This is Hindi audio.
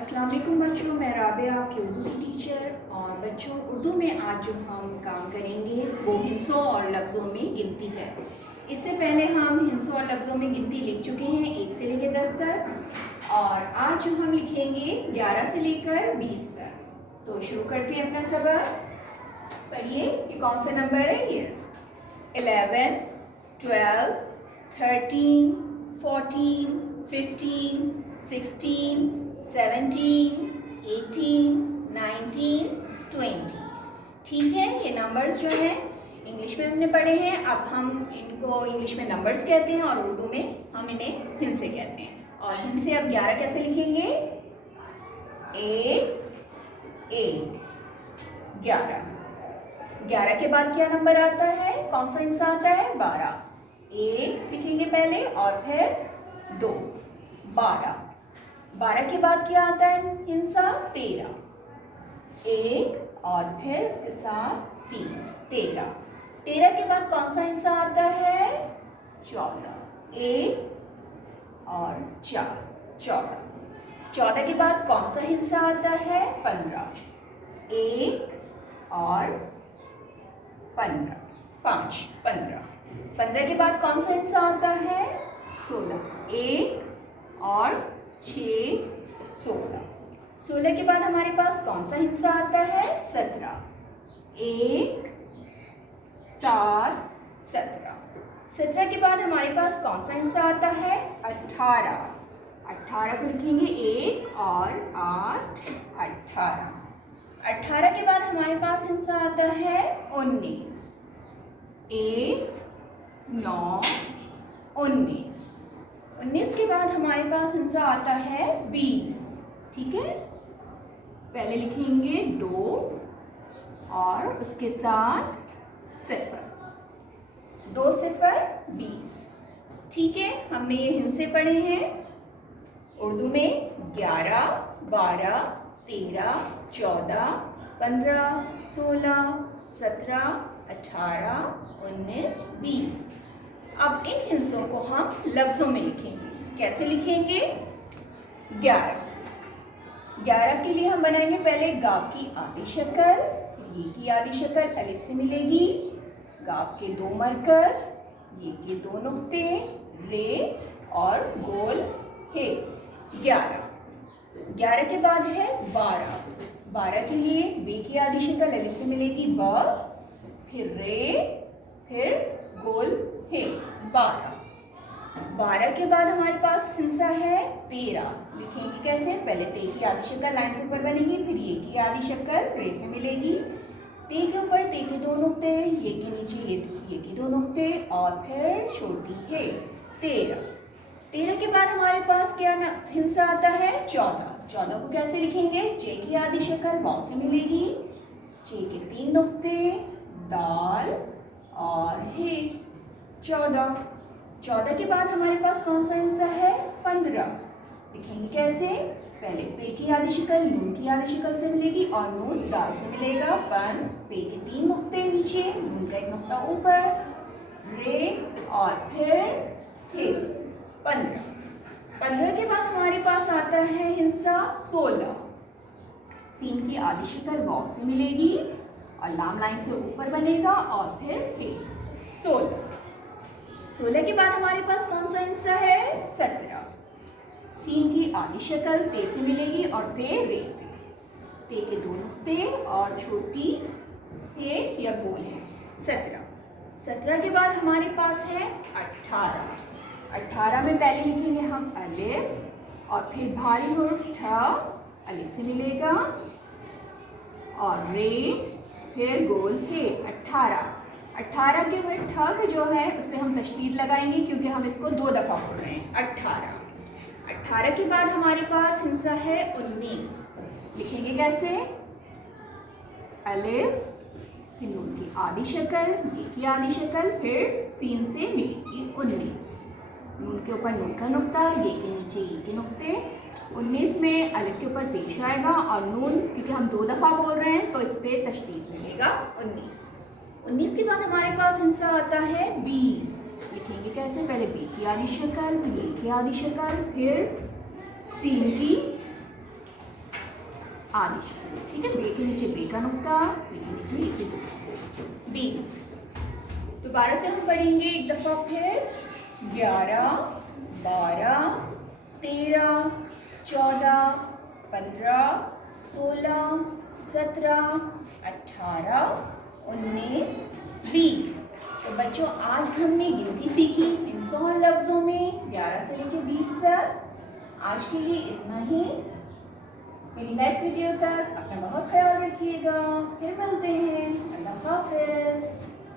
अस्सलाम वालेकुम बच्चों, मैं राबिया आपकी उर्दू की टीचर। और बच्चों, उर्दू में आज जो हम काम करेंगे वो हिंसों और लफ्ज़ों में गिनती है। इससे पहले हम हिंसों और लफ्ज़ों में गिनती लिख चुके हैं 1 से लेकर 10 तक, और आज जो हम लिखेंगे 11 से लेकर 20 तक। तो शुरू करते हैं अपना सबक। पढ़िए, ये कौन सा नंबर है? यस, 11, 12, 13, 14, 15, 16, 17, 18, 19, 20। ठीक है, ये नंबर्स जो हैं इंग्लिश में हमने पढ़े हैं। अब हम इनको इंग्लिश में नंबर्स कहते हैं और उर्दू में हम इन्हें हिंसे कहते हैं। और हिंसे अब 11 कैसे लिखेंगे? एक 11। 11 के बाद क्या नंबर आता है? कौन सा हिस्सा आता है? 12। 1 लिखेंगे पहले और फिर 2, 12। 12 के बाद क्या आता है हिंसा? 13। 1 और फिर इसके साथ 3, 13। 13 के बाद कौन सा हिंसा आता है? 14। 1 और 4, 14। 14 के बाद कौन सा हिंसा आता है? 15। 1 और 15, 5, 15। 15 के बाद कौन सा हिस्सा आता है? 16। 1 और 6, 16। 16 के बाद हमारे पास कौन सा हिस्सा आता है? 17। 1, 7, 17। 17 के बाद हमारे पास कौन सा हिस्सा आता है? 18। 18 को लिखेंगे 1 और 8, 18। 18 के बाद हमारे पास हिस्सा आता है 19। 1, 9, 19। 19 के बाद हमारे पास हिस्सा आता है 20। ठीक है, पहले लिखेंगे 2 और उसके साथ 0। 2 0 20। ठीक है, हमने ये हिंसे पढ़े हैं उर्दू में 11, 12, 13, 14, 15, 16, 17, 18, 19, 20। अब इन हिंसों को हम लफ्ज़ों में लिखेंगे। कैसे लिखेंगे? 11। 11 के लिए हम बनाएंगे पहले गाफ की आधी शक्ल। ये की आधी शक्ल अलिफ से मिलेगी। गाफ के 2 मरकज, ये के 2 नुक्ते, रे और गोल हे। 11। 11 के बाद है 12। 12 के लिए बे की आधी शक्ल अलिफ से मिलेगी ब, फिर रे, फिर गोल हे। 12। 12 के बाद हमारे पास हिंसा है 13। लिखेंगे कैसे? पहले ते की आधी शक्ल लाइन से ऊपर बनेगी, फिर ये की आधी शक्ल रे से मिलेगी। ते के ऊपर ते के 2 नुक्ते, ये के नीचे ये के 2 नुक्ते और फिर छोटी है 13। 13 के बाद हमारे पास क्या हिंसा आता है? 14। 14 को कैसे लिखेंगे? चे की आधी शक्ल वाव से मिलेगी, चे के 3 नुक्ते, दाल और हे। 14। 14 के बाद हमारे पास कौन सा हिस्सा है? 15। लिखेंगे कैसे? पहले पे की आधी शक्ल नून की आधी शक्ल से मिलेगी और नून दाल से मिलेगा। पन, पे के 3 नुक्ते नीचे, नून का 1 नुक्ता ऊपर, रे और फिर हे। 15। 15 के बाद हमारे पास आता है हिंसा 16। सीन की आधी शक्ल वाव से मिलेगी और लाम लाइन से ऊपर बनेगा और फिर हे। 16। 16 के बाद हमारे पास कौन सा हिस्सा है? 17। सीन की आधी शक्ल ते से मिलेगी और ते रे से, ते के 2 नुक्ते और छोटी हे या गोल है। 17। 17 के बाद हमारे पास है 18। 18 में पहले लिखेंगे हम अलिफ और फिर भारी हुर्फ ठ अलिफ से मिलेगा और रे, फिर गोल हे। 18। 18 के बाद ठग जो है उस पर हम तशदीद लगाएंगे क्योंकि हम इसको 2 दफ़ा पढ़ रहे हैं। 18। 18 के बाद हमारे पास हिंसा है 19। लिखेंगे कैसे? अलिफ, फिर नून की आधी शक्ल, ये की आधी शक्ल, फिर सीन से मिलेगी 19। नून के ऊपर नून का नुक्ता, ये के नीचे ये के नुक्ते। 19 में अलिफ के ऊपर पेश आएगा और नून क्योंकि हम 2 दफ़ा बोल रहे हैं तो इस पर तशदीद मिलेगा 19। 19 के बाद हमारे पास हिंसा आता है 20। लिखेंगे कैसे? पहले बी की आधी शक्ल, फिर ए की आधी शक्ल, फिर सीन की आगे चलेंगे, ठीक है। बे के नीचे बे का नुक्ता, बे के नीचे ये भी नुक्ता। 20 दोबारा से हम पढ़ेंगे एक दफा फिर। 11, 12, 13, 14, 15, 16, 17, 18, 19, 20। तो बच्चों आज हमने गिनती सीखी इन 100 लफ्जों में 11 से लेकर 20 तक। आज के लिए इतना ही। मेरी नेक्स्ट वीडियो तक अपना बहुत ख्याल रखिएगा। फिर मिलते हैं। अल्लाह हाफिज।